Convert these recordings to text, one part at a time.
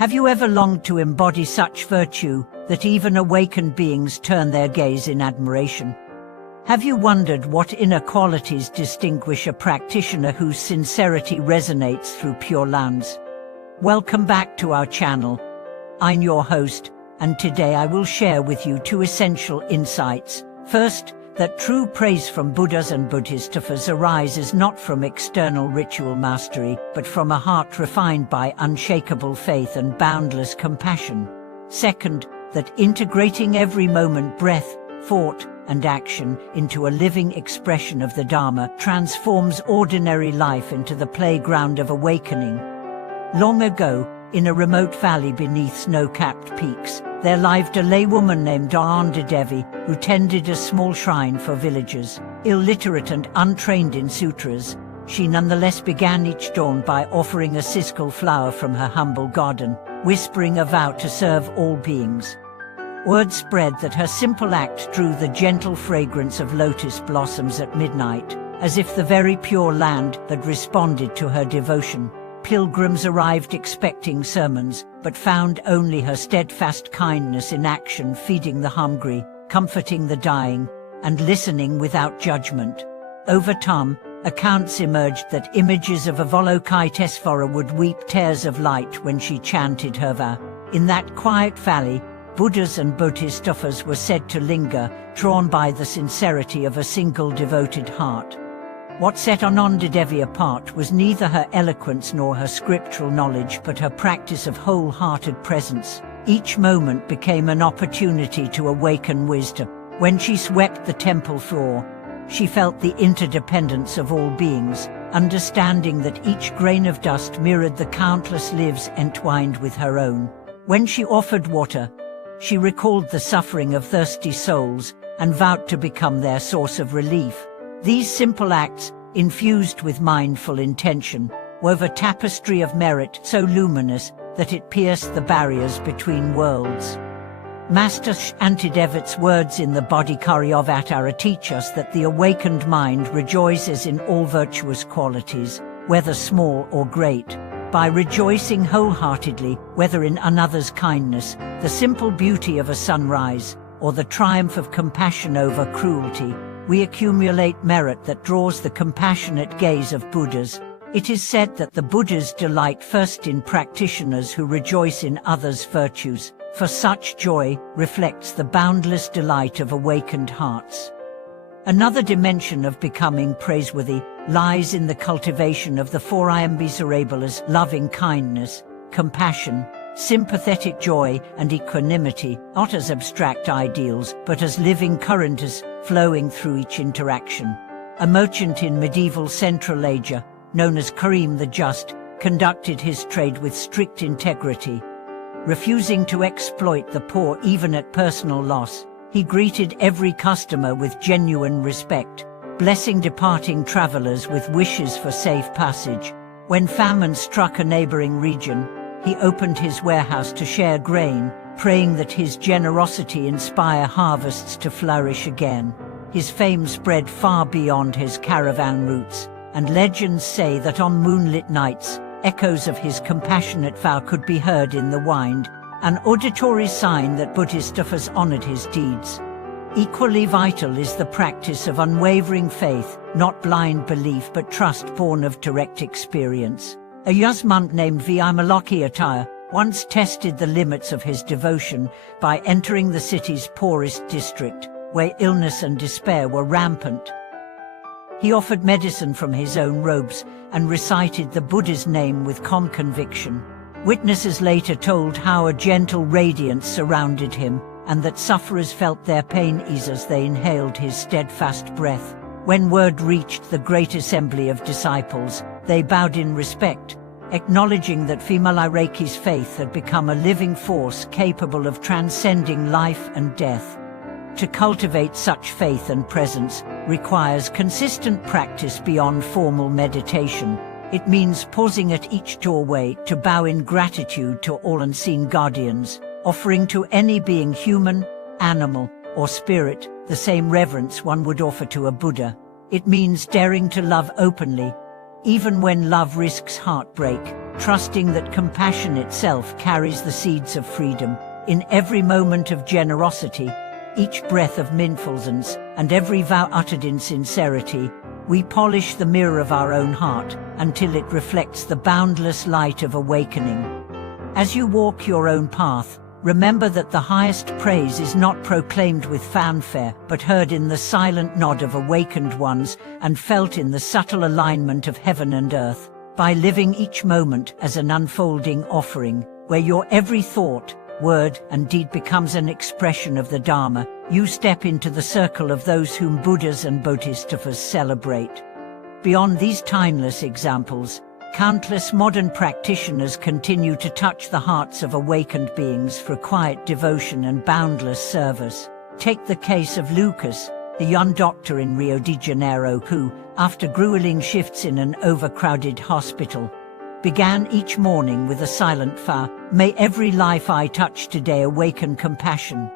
Have you ever longed to embody such virtue that even awakened beings turn their gaze in admiration? Have you wondered what inner qualities distinguish a practitioner whose sincerity resonates through Pure Lands? Welcome back to our channel. I'm your host, and today I will share with you two essential insights. First, that true praise from Buddhas and Bodhisattvas arises not from external ritual mastery, but from a heart refined by unshakable faith and boundless compassion. Second, that integrating every moment, breath, thought, and action into a living expression of the Dharma transforms ordinary life into the playground of awakening. Long ago, in a remote valley beneath snow-capped peaks, there lived a laywoman named Devi, who tended a small shrine for villagers. Illiterate and untrained in sutras, she nonetheless began each dawn by offering a siskel flower from her humble garden, whispering a vow to serve all beings. Word spread that her simple act drew the gentle fragrance of lotus blossoms at midnight, as if the very pure land had responded to her devotion. Pilgrims arrived expecting sermons, but found only her steadfast kindness in action, feeding the hungry, comforting the dying, and listening without judgment. Over time, accounts emerged that images of Avalokitesvara would weep tears of light when she chanted her vow. In that quiet valley, Buddhas and Bodhisattvas were said to linger, drawn by the sincerity of a single devoted heart. What set Devi apart was neither her eloquence nor her scriptural knowledge, but her practice of wholehearted presence. Each moment became an opportunity to awaken wisdom. When she swept the temple floor, she felt the interdependence of all beings, understanding that each grain of dust mirrored the countless lives entwined with her own. When she offered water, she recalled the suffering of thirsty souls and vowed to become their source of relief. These simple acts, infused with mindful intention, wove a tapestry of merit so luminous that it pierced the barriers between worlds. Master Shantidev's words in the Bodhikaryavattara teach us that the awakened mind rejoices in all virtuous qualities, whether small or great. By rejoicing wholeheartedly, whether in another's kindness, the simple beauty of a sunrise, or the triumph of compassion over cruelty, we accumulate merit that draws the compassionate gaze of Buddhas. It is said that the Buddhas delight first in practitioners who rejoice in others' virtues, for such joy reflects the boundless delight of awakened hearts. Another dimension of becoming praiseworthy lies in the cultivation of the four Ayambisarabhalas: loving kindness, compassion, sympathetic joy, and equanimity, not as abstract ideals, but as living currents flowing through each interaction. A merchant in medieval Central Asia, known as Karim the Just, conducted his trade with strict integrity. Refusing to exploit the poor even at personal loss, he greeted every customer with genuine respect, blessing departing travelers with wishes for safe passage. When famine struck a neighboring region, he opened his warehouse to share grain, praying that his generosity inspire harvests to flourish again. His fame spread far beyond his caravan routes, and legends say that on moonlit nights, echoes of his compassionate vow could be heard in the wind, an auditory sign that Bodhisattvas honored his deeds. Equally vital is the practice of unwavering faith, not blind belief but trust born of direct experience. A Yasmant named Vimalokitesvara once tested the limits of his devotion by entering the city's poorest district, where illness and despair were rampant. He offered medicine from his own robes and recited the Buddha's name with calm conviction. Witnesses later told how a gentle radiance surrounded him, and that sufferers felt their pain ease as they inhaled his steadfast breath. When word reached the great assembly of disciples, they bowed in respect, acknowledging that Vimalokitesvara's faith had become a living force capable of transcending life and death. To cultivate such faith and presence requires consistent practice beyond formal meditation. It means pausing at each doorway to bow in gratitude to all unseen guardians, offering to any being, human, animal, or spirit, the same reverence one would offer to a Buddha. It means daring to love openly, even when love risks heartbreak, trusting that compassion itself carries the seeds of freedom. In every moment of generosity, each breath of mindfulness, and every vow uttered in sincerity, we polish the mirror of our own heart until it reflects the boundless light of awakening. As you walk your own path, remember that the highest praise is not proclaimed with fanfare, but heard in the silent nod of awakened ones and felt in the subtle alignment of heaven and earth. By living each moment as an unfolding offering, where your every thought, word, and deed becomes an expression of the Dharma, you step into the circle of those whom Buddhas and Bodhisattvas celebrate. Beyond these timeless examples, countless modern practitioners continue to touch the hearts of awakened beings through quiet devotion and boundless service. Take the case of Lucas, the young doctor in Rio de Janeiro who, after grueling shifts in an overcrowded hospital, began each morning with a silent vow, "May every life I touch today awaken compassion."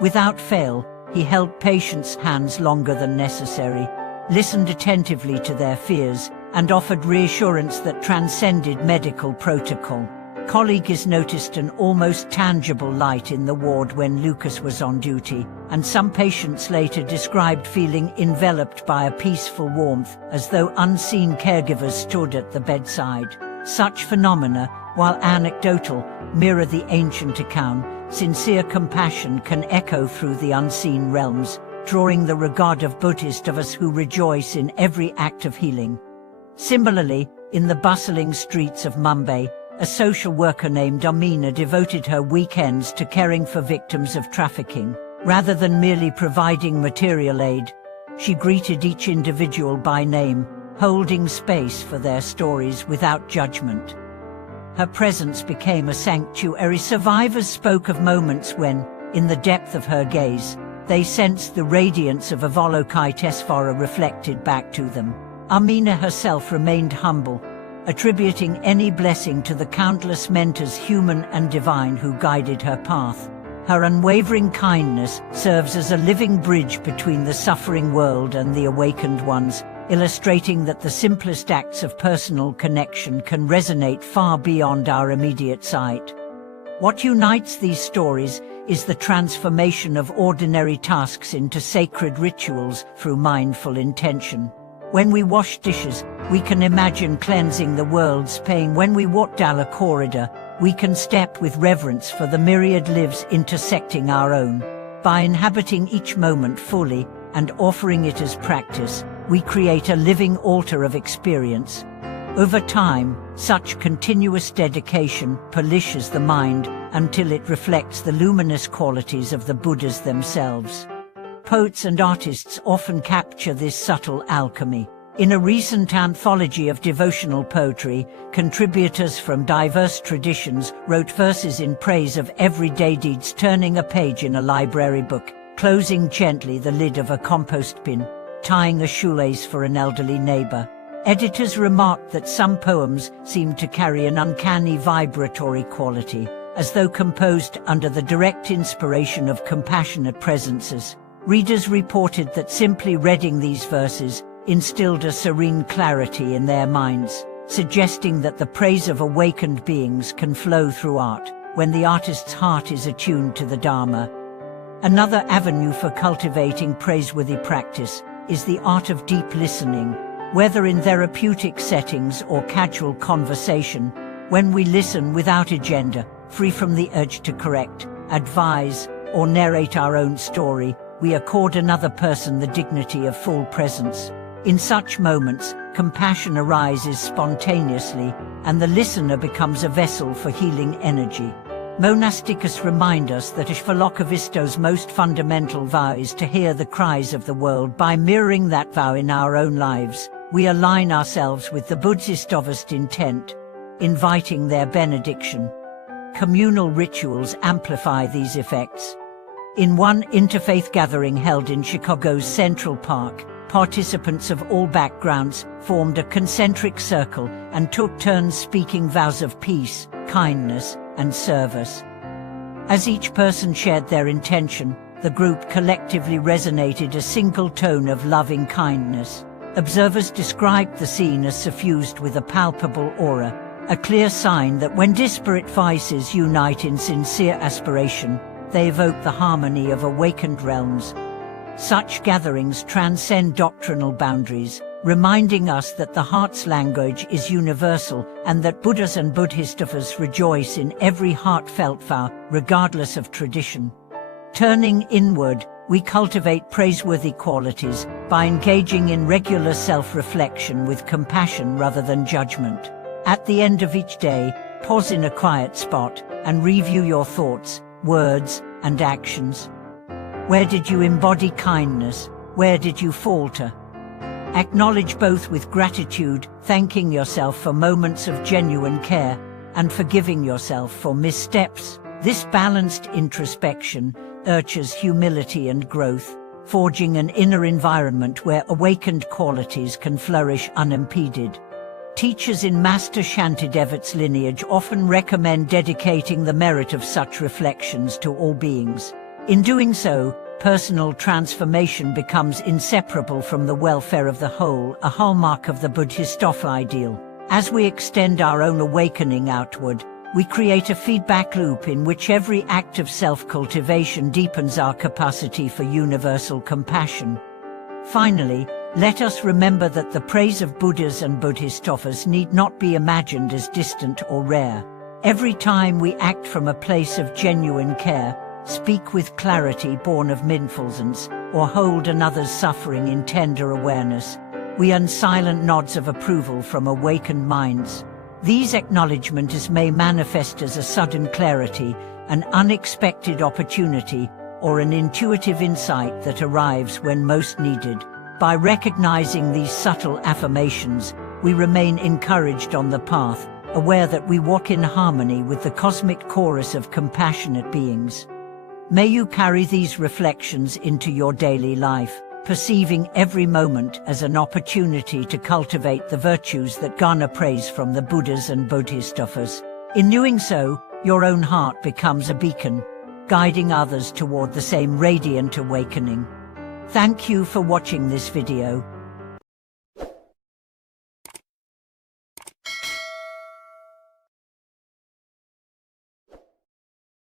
Without fail, he held patients' hands longer than necessary, listened attentively to their fears, and offered reassurance that transcended medical protocol. Colleagues noticed an almost tangible light in the ward when Lucas was on duty, and some patients later described feeling enveloped by a peaceful warmth, as though unseen caregivers stood at the bedside. Such phenomena, while anecdotal, mirror the ancient account. Sincere compassion can echo through the unseen realms, drawing the regard of Bodhisattvas who rejoice in every act of healing. Similarly, in the bustling streets of Mumbai, a social worker named Amina devoted her weekends to caring for victims of trafficking. Rather than merely providing material aid, she greeted each individual by name, holding space for their stories without judgment. Her presence became a sanctuary. Survivors spoke of moments when, in the depth of her gaze, they sensed the radiance of Avalokitesvara reflected back to them. Amina herself remained humble, attributing any blessing to the countless mentors, human and divine, who guided her path. Her unwavering kindness serves as a living bridge between the suffering world and the awakened ones, illustrating that the simplest acts of personal connection can resonate far beyond our immediate sight. What unites these stories is the transformation of ordinary tasks into sacred rituals through mindful intention. When we wash dishes, we can imagine cleansing the world's pain. When we walk down a corridor, we can step with reverence for the myriad lives intersecting our own. By inhabiting each moment fully and offering it as practice, we create a living altar of experience. Over time, such continuous dedication polishes the mind until it reflects the luminous qualities of the Buddhas themselves. Poets and artists often capture this subtle alchemy. In a recent anthology of devotional poetry, contributors from diverse traditions wrote verses in praise of everyday deeds, turning a page in a library book, closing gently the lid of a compost bin, tying a shoelace for an elderly neighbor. Editors remarked that some poems seemed to carry an uncanny vibratory quality, as though composed under the direct inspiration of compassionate presences. Readers reported that simply reading these verses instilled a serene clarity in their minds, suggesting that the praise of awakened beings can flow through art when the artist's heart is attuned to the Dharma. Another avenue for cultivating praiseworthy practice is the art of deep listening. Whether in therapeutic settings or casual conversation, when we listen without agenda, free from the urge to correct, advise, or narrate our own story, we accord another person the dignity of full presence. In such moments, compassion arises spontaneously, and the listener becomes a vessel for healing energy. Monastics remind us that Avalokitesvara's most fundamental vow is to hear the cries of the world. By mirroring that vow in our own lives, we align ourselves with the Bodhisattvas' intent, inviting their benediction. Communal rituals amplify these effects. In one interfaith gathering held in Chicago's Central Park, participants of all backgrounds formed a concentric circle and took turns speaking vows of peace, kindness, and service. As each person shared their intention, the group collectively resonated a single tone of loving kindness. Observers described the scene as suffused with a palpable aura, a clear sign that when disparate vices unite in sincere aspiration, they evoke the harmony of awakened realms. Such gatherings transcend doctrinal boundaries, reminding us that the heart's language is universal and that Buddhas and Bodhisattvas rejoice in every heartfelt vow, regardless of tradition. Turning inward, we cultivate praiseworthy qualities by engaging in regular self-reflection with compassion rather than judgment. At the end of each day, pause in a quiet spot and review your thoughts, words, and actions. Where did you embody kindness? Where did you falter? Acknowledge both with gratitude, thanking yourself for moments of genuine care, and forgiving yourself for missteps. This balanced introspection nurtures humility and growth, forging an inner environment where awakened qualities can flourish unimpeded. Teachers in Master Shantideva's lineage often recommend dedicating the merit of such reflections to all beings. In doing so, personal transformation becomes inseparable from the welfare of the whole, a hallmark of the Bodhisattva ideal. As we extend our own awakening outward, we create a feedback loop in which every act of self-cultivation deepens our capacity for universal compassion. Finally, let us remember that the praise of Buddhas and Bodhisattvas need not be imagined as distant or rare. Every time we act from a place of genuine care, speak with clarity born of mindfulness, or hold another's suffering in tender awareness, we earn silent nods of approval from awakened minds. These acknowledgments may manifest as a sudden clarity, an unexpected opportunity, or an intuitive insight that arrives when most needed. By recognizing these subtle affirmations, we remain encouraged on the path, aware that we walk in harmony with the cosmic chorus of compassionate beings. May you carry these reflections into your daily life, perceiving every moment as an opportunity to cultivate the virtues that garner praise from the Buddhas and Bodhisattvas. In doing so, your own heart becomes a beacon, guiding others toward the same radiant awakening. Thank you for watching this video.